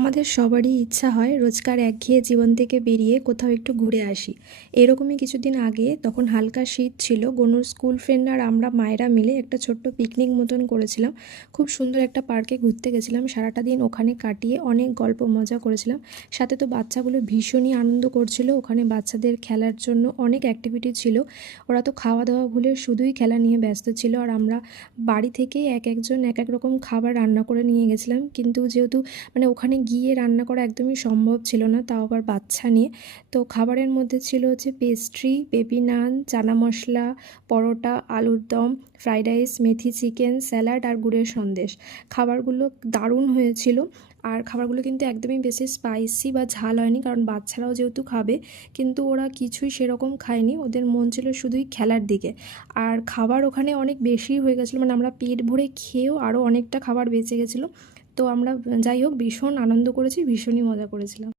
আমাদের সবারই ইচ্ছা হয় রোজকার একঘেয়ে জীবন থেকে বেরিয়ে কোথাও একটু ঘুরে আসি। এরকমই কিছুদিন আগে তখন হালকা শীত ছিল, গনুর স্কুল ফ্রেন্ড আর আমরা মায়েরা মিলে একটা ছোট্ট পিকনিক মতন করেছিলাম। খুব সুন্দর একটা পার্কে ঘুরতে গেছিলাম, সারাটা দিন ওখানে কাটিয়ে অনেক গল্প মজা করেছিলাম। সাথে তো বাচ্চাগুলো ভীষণই আনন্দ করছিল, ওখানে বাচ্চাদের খেলার জন্য অনেক অ্যাক্টিভিটি ছিল। ওরা তো খাওয়া দাওয়া ভুলে শুধুই খেলা নিয়ে ব্যস্ত ছিল, আর আমরা বাড়ি থেকেই এক একজন এক এক রকম খাবার রান্না করে নিয়ে গেছিলাম। কিন্তু যেহেতু ওখানে গিয়ে রান্না করা একদমই সম্ভব ছিল না, তাও আবার বাচ্চা নিয়ে। তো খাবারের মধ্যে ছিল হচ্ছে পেস্ট্রি, বেবি নান, চানা মশলা, পরোটা, আলুর দম, ফ্রাইড রাইস, মেথি চিকেন, স্যালাড আর গুড়ের সন্দেশ। খাবারগুলো দারুণ হয়েছিল। আর খাবারগুলো কিন্তু একদমই বেশি স্পাইসি বা ঝাল হয়নি, কারণ বাচ্চারাও যেহেতু খাবে। কিন্তু ওরা কিছুই সেরকম খায়নি, ওদের মন ছিল শুধুই খেলার দিকে। আর খাবার ওখানে অনেক বেশি হয়ে গেছিলো, আমরা পেট ভরে খেয়েও আরও অনেকটা খাবার বেঁচে গেছিলো। তো আমরা যাই হোক ভীষণ আনন্দ করেছি, ভীষণই মজা করেছিলাম।